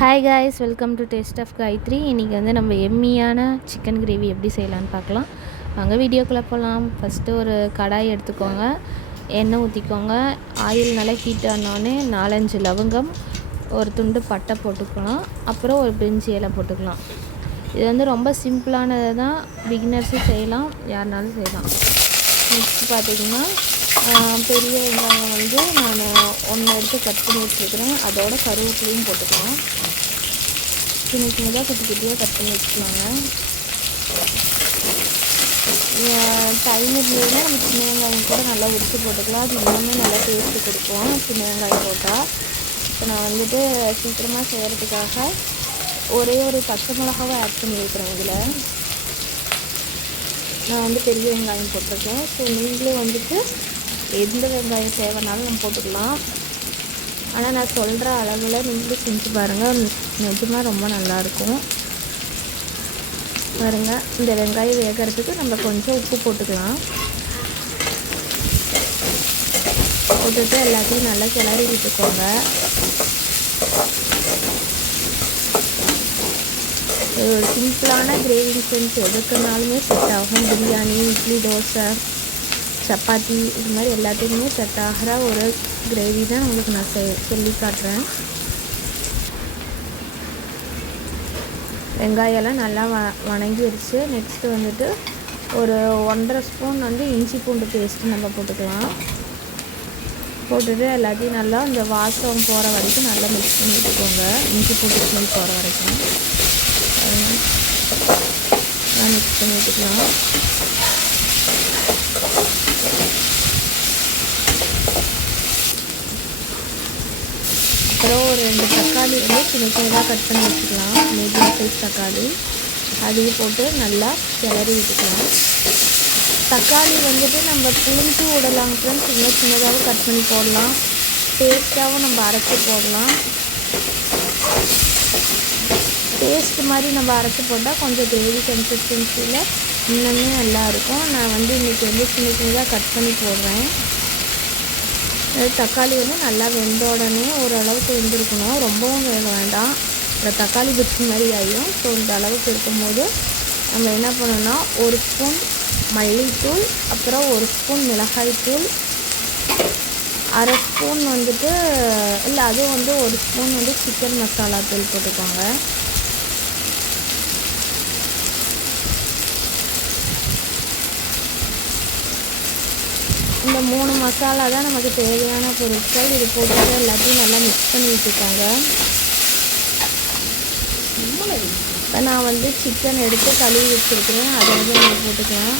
Hi guys welcome to taste of Gayathri இன்றைக்கி வந்து நம்ம எம்மியான சிக்கன் கிரேவி எப்படி செய்யலான்னு பார்க்கலாம். வாங்க வீடியோக்குள்ளே போகலாம் ஃபஸ்ட்டு ஒரு கடாய் எடுத்துக்கோங்க. எண்ணெய் ஊற்றிக்கோங்க ஆயில் நல்லா ஹீட் ஆனோடனே நாலஞ்சு லவங்கம் ஒரு துண்டு பட்டை போட்டுக்கலாம். அப்புறம் ஒரு பிரிஞ்சி இலை போட்டுக்கலாம். இது வந்து ரொம்ப சிம்பிளானது தான் பிகினர்ஸும் செய்யலாம் யாருனாலும் செய்யலாம். நெக்ஸ்ட் பார்த்திங்கன்னா பெரிய வெங்காயம் வந்து நான் ஒன்று எடுத்து கட் பண்ணி வச்சுருக்கிறேன். அதோட கருவேப்பிலையும் போட்டுக்கலாம். சின்ன சின்னதாக குட்டி குட்டியாக கட் பண்ணி வச்சுக்கலாங்க. டைமர்லேயே நம்ம சின்ன வெங்காயம் கூட நல்லா உரிச்சு போட்டுக்கலாம். அது இன்னுமே நல்லா டேஸ்ட்டு கொடுக்கும். சின்ன வெங்காயம் போட்டால் இப்போ நான் வந்துட்டு சீக்கிரமாக செய்கிறதுக்காக ஒரே ஒரு பச்சை மிளகாவை ஆட் பண்ணியிருக்கிறேன் இதில். நான் வந்து பெரிய வெங்காயம் போட்டிருக்கேன். ஸோ நீங்களும் வந்துட்டு எந்த வெங்காயம் தேவைனாலும் நம்ம போட்டுக்கலாம். ஆனால் நான் சொல்கிற அளவில் நீங்களும் செஞ்சு பாருங்கள் நிஜமாக ரொம்ப நல்லாயிருக்கும் பாருங்கள் இந்த வெங்காயம் வேகிறதுக்கு நம்ம கொஞ்சம் உப்பு போட்டுக்கலாம். போட்டுட்டு எல்லாத்தையும் நல்லா கிளறி விட்டுக்கோங்க. ஒரு சிம்பிளான கிரேவி செஞ்சு எதுக்குனாலுமே செட் ஆகும். பிரியாணி இட்லி தோசை. சப்பாத்தி இது மாதிரி எல்லாத்துக்குமே செட் ஆகிற ஒரு கிரேவி தான் உங்களுக்கு நான் செய் சொல்லி காட்டுறேன். வெங்காயம்லாம் நல்லா வ வணங்கிடுச்சு நெக்ஸ்ட்டு வந்துட்டு ஒரு ஒன்றரை ஸ்பூன் வந்து இஞ்சி பூண்டு பேஸ்ட்டு நம்ம போட்டுக்கலாம். போட்டுட்டு எல்லாத்தையும் நல்லா இந்த வாசம் போகிற வரைக்கும் நல்லா மிக்ஸ் பண்ணி விட்டுக்கோங்க இஞ்சி பூண்டு ஸ்மெல் போகிற வரைக்கும். மிக்ஸ் பண்ணி விட்டுக்கலாம் அப்புறம் ஒரு ரெண்டு தக்காளி வந்து சின்ன சின்னதாக கட் பண்ணி வச்சுக்கலாம். மீடியம் சைஸ் தக்காளி. அதையும் போட்டு நல்லா கிளறி விட்டுக்கலாம். தக்காளி வந்துட்டு நம்ம புளிஞ்சு விடலாம் ஃப்ரெண்ட்ஸ் சின்ன சின்னதாகவும் கட் பண்ணி போடலாம். டேஸ்ட்டாகவும் நம்ம அரைச்சி போடலாம். பேஸ்ட் மாதிரி நம்ம அரைச்சி போட்டால் கொஞ்சம் கிரேவி கன்சிஸ்டன்சியில் இன்னுமே நல்லாயிருக்கும் நான் வந்து இன்றைக்கி வந்து சின்ன சின்னதாக கட் பண்ணி போடுறேன். தக்காளி வந்து நல்லா வெந்த உடனே ஓரளவுக்கு வெந்திருக்கணும். ரொம்பவும் வேக வேண்டாம். இந்த தக்காளி பிச்சு மாதிரி ஆகிடும் ஸோ இந்த அளவுக்கு இருக்கும்போது நம்ம என்ன பண்ணணும்னா ஒரு ஸ்பூன் மல்லித்தூள் அப்புறம் ஒரு ஸ்பூன் மிளகாய்த்தூள் அரை ஸ்பூன் வந்துட்டு இல்லை அதுவும் வந்து ஒரு ஸ்பூன் வந்து சிக்கன் மசாலா தூள் போட்டுக்கோங்க. இந்த மூணு மசாலா தான் நமக்கு தேவையான பொருட்கள். இது போட்டு எல்லாத்தையும் நல்லா மிக்ஸ் பண்ணி விட்டுக்கோங்க இப்போ நான் வந்து சிக்கன் எடுத்து கழுவி வச்சுருக்கிறேன். அதை வந்து நீங்கள் போட்டுக்கலாம்.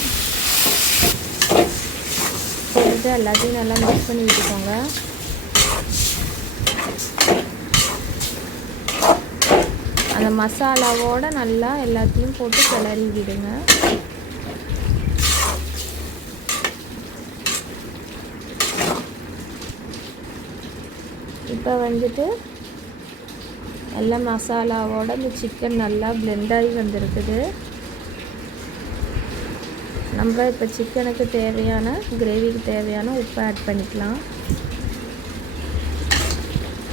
போட்டுட்டு எல்லாத்தையும் நல்லா மிக்ஸ் பண்ணி விட்டுக்கோங்க அந்த மசாலாவோடு நல்லா எல்லாத்தையும் போட்டு கிளறி விடுங்க இப்போ வந்துட்டு எல்லா மசாலாவோட இந்த சிக்கன் நல்லா பிளெண்டாகி வந்திருக்குது. நம்ம இப்போ சிக்கனுக்கு தேவையான கிரேவிக்கு தேவையான உப்பு ஆட் பண்ணிக்கலாம்.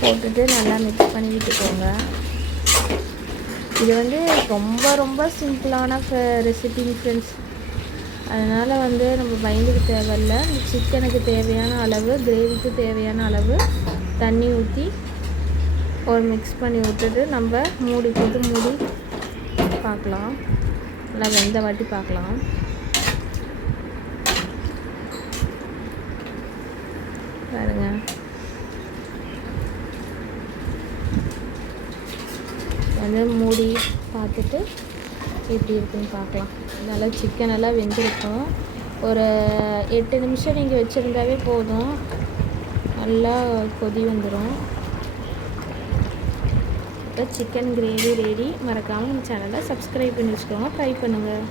போட்டுட்டு நல்லா மிக்ஸ் பண்ணி விட்டுக்கோங்க. இது வந்து ரொம்ப ரொம்ப சிம்பிளான ரெசிபி ஃப்ரெண்ட்ஸ் அதனால் வந்து நம்ம பயந்துக்கு தேவையில்ல. இந்த சிக்கனுக்கு தேவையான அளவு கிரேவிக்கு தேவையான அளவு தண்ணி ஊற்றி ஒரு மிக்ஸ் பண்ணி விட்டுட்டு நம்ம மூடி போட்டு மூடி பார்க்கலாம். நல்லா வெந்த வாட்டி பார்க்கலாம். பாருங்க. வந்து மூடி பார்த்துட்டு எப்படி இருக்குன்னு பார்க்கலாம். நல்லா சிக்கன் எல்லாம் வெந்திருக்கும். ஒரு எட்டு நிமிஷம் நீங்கள் வச்சுருந்தாவே போதும். நல்லா கொதி வந்துடும் இப்போ சிக்கன் கிரேவி ரெடி மறக்காமல் நம்ம சேனலை சப்ஸ்கிரைப் பண்ணி வச்சுக்கோங்க. ட்ரை பண்ணுங்கள்